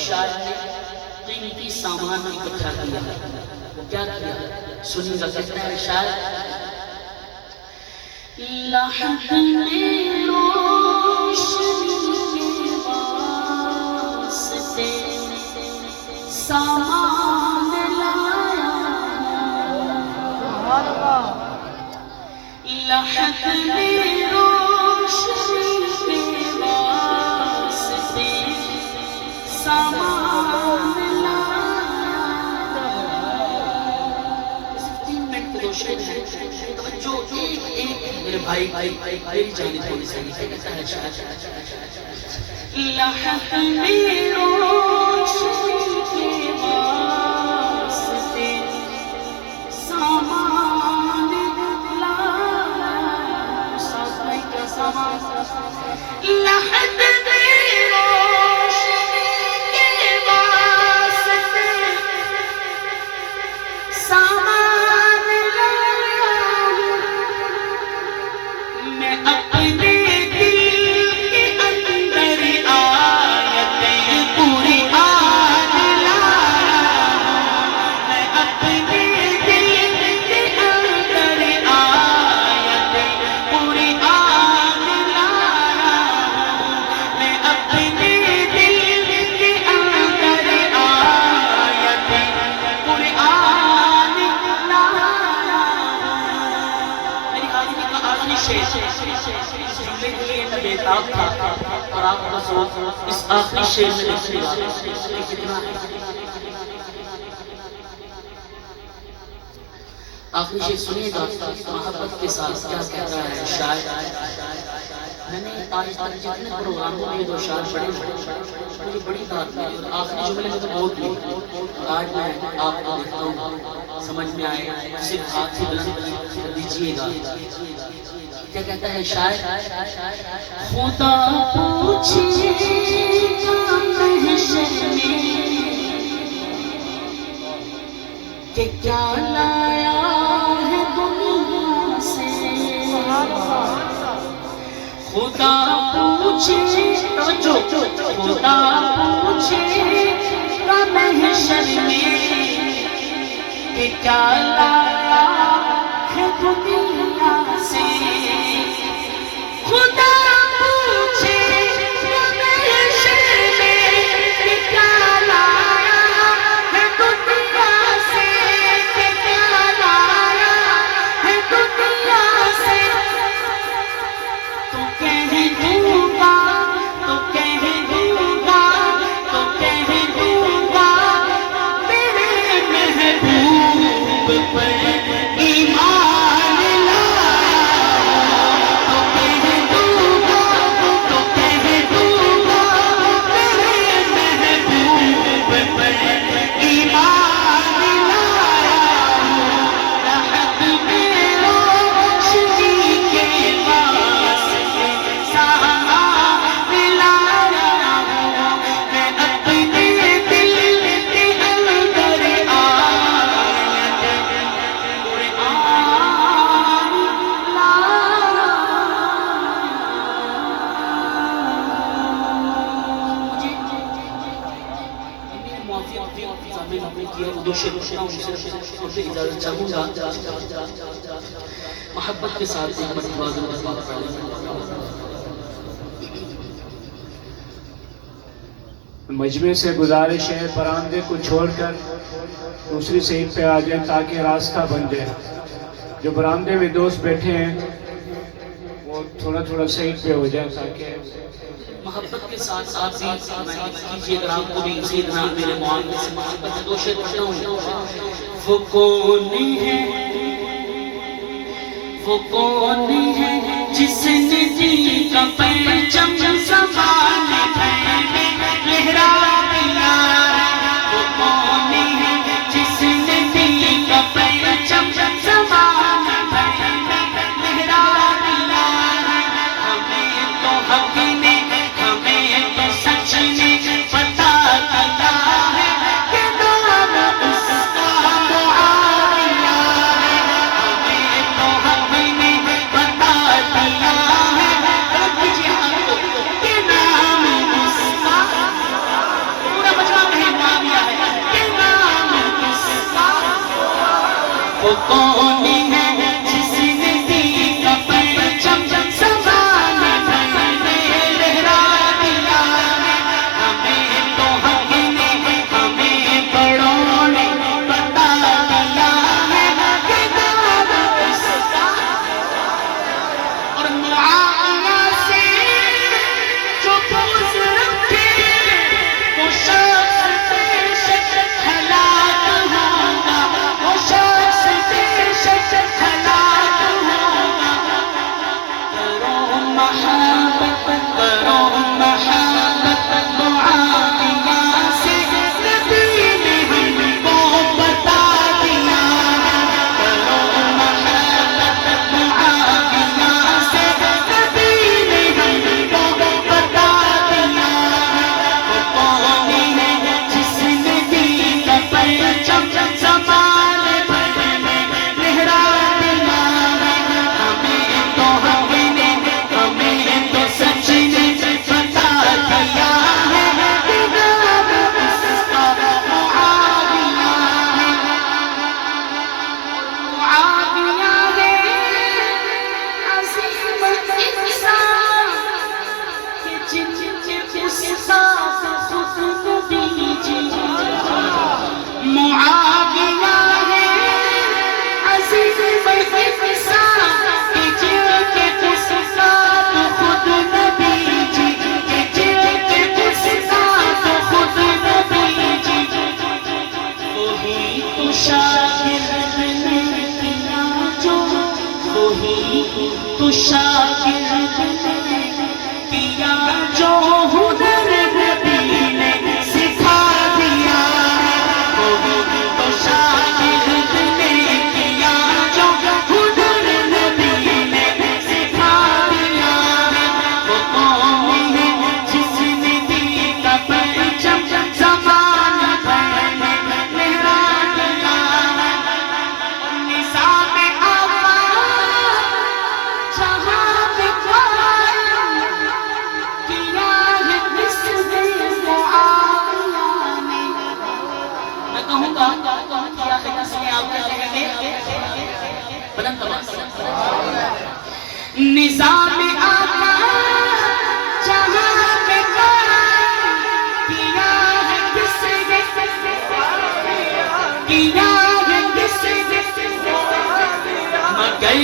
شاعر نے قیمتی سامان اکٹھا کیا. وہ کیا کیا سنیے گا. کہتا ہے شاعر لحد میں روشنی کے واسطے سامان لایا. لحد میں روشنی کے واسطے سامان لایا. صرف 3 منٹ کے 2 شعر ہیں. توجہ ایک میرے بھائی میری جانی تھوڑی سی کہتا ہے شاعر لحد میں روشنی کے واسطے سامان لایا. ساتھ بھائی کا سامان لحد میں روشنی کے واسطے سامان لایا. میں اپنے دل کے اندر آیتیں پوری آن لایا. میں اپنے دل کے اندر آیتیں پوری آن لایا. میں اپنے دل کے اندر آیتیں پوری آن لایا. میری حاضری کا آخری شعر جملے کے لیے میں بےتاب تھا اور آپ بس اس آخری شعر میں دیکھیے گا کتنا آخری شعر سنیے گا. محبت کے ساتھ کیا کہتا ہے شاعر. میں نے آج تک جتنے پروگراموں میں یہ 2 شعر پڑھے مجھے بڑی بات ملی اور آخری جملے میں تو بہت لی. آج میں آپ کو دیکھتا ہوں سمجھ میں آئے صرف ہاتھ سے بلند کر دیجیے گا. کیا کہتا ہے شاعر خدا پوچھے گا محشر میں کہ کیا لایا ہے دنیا سے. خدا پوچھے خدا پوچھے گا محشر میں کہ کیا لایا ہے دنیا سے. خدا پوچھے گا محشر میں کہ کیا لایا ہے دنیا سے. کہ کیا لایا ہے دنیا سے. تو کہہ دوں گا تو کہہ دوں گا تو کہہ دوں گا میرے محبوب پر ایمان لایا. تو کہہ دوں گا تو کہہ دوں گا میرے محبوب پر ایمان لایا. لحد میں روشنی کے واسطے سامان لایا. میں اپنے دل کے اندر آیتیں قرآن لایا. مجھے میری معافی ضامن نے کیا. 2 شعر پڑھتا ہوں اور پھر اجازت چاہوں گا. محبت کے ساتھ ایک مرتبہ مجمع سے گزارش ہے پراندے کو چھوڑ کر دوسری سیٹ پہ آ جائیں تاکہ راستہ بن جائے. جو براندے میں دوست بیٹھے ہیں وہ تھوڑا تھوڑا سیٹ پہ ہو جائے تاکہ محبت کے ساتھ آپ بھی محبت کیجیے. اگر آپ کو بھی سیدنا میرے معاملے سے محبت ہے 2 شعر پڑھتا ہوں. وہ کون ہے وہ کون ہے جس نے دل کا پرچم زمانے بھر میں لہرا دیا. وہ کون ہے جس نے دل کا پرچم زمانے بھر میں لہرا دیا. ہمیں تو حق نے ہمیں تو سچ نے بتا دیا ہے کہ نام اس کا معاویہ ہے. ہمیں تو حق نے بتا دیا ہے کہ نام وہ کون ہے جس نے دین کا پرچم زمانے بھر میں لہرا دیا ہے؟ ہمیں تو حق نے ہمیں بڑوں نے بتا دیا ہے کہ داد اس کا اور معاویہ سے جو بغض رکھے وہ شخص بے شک ہلاک ہوگا، وہ شخص بے شک ہلاک ہوگا۔ کرو محبت معاویہ سے، نبی نے ہم کو بتا دیا ہے۔ کرو محبت معاویہ سے، نبی نے ہم کو بتا دیا ہے۔ وہ کون ہے جس نے دین کا پرچم زمانے بھر میں لہرا دیا ہے؟ ہمیں تو حق نے ہمیں تو سچ نے بتا دیا ہے کہ نام اس کا معاویہ ہے۔ معاویہ ہے عظیم انسان کہ جن کے ساتھ خود نبی جی۔ معاویہ ہے عظیم انسان کہ جن کے ساتھ خود نبی جی، کہ جن کے ساتھ خود نبی جی۔ وہی تو شاگرد نے کیا جو، وہی تو شاگرد نے کیا جو ہنر نبی نے سکھا دیا ہے۔ وہی تو شاگرد نے کیا جو ہنر نبی نے سکھا دیا ہے۔ وہ کون ہے جس نے دین کا پرچم زمانے بھر میں لہرا دیا ہے؟ نظام آقا جہاں پہ قائم کیا ہے کس نے معاویہ نے؟ میں کہوں گا کیا ہے کس نے، آپ کہیں گے بلند آواز سے۔ نظام آقا جہاں پہ قائم کیا ہے کس نے، کیا ہے کس نے، مگر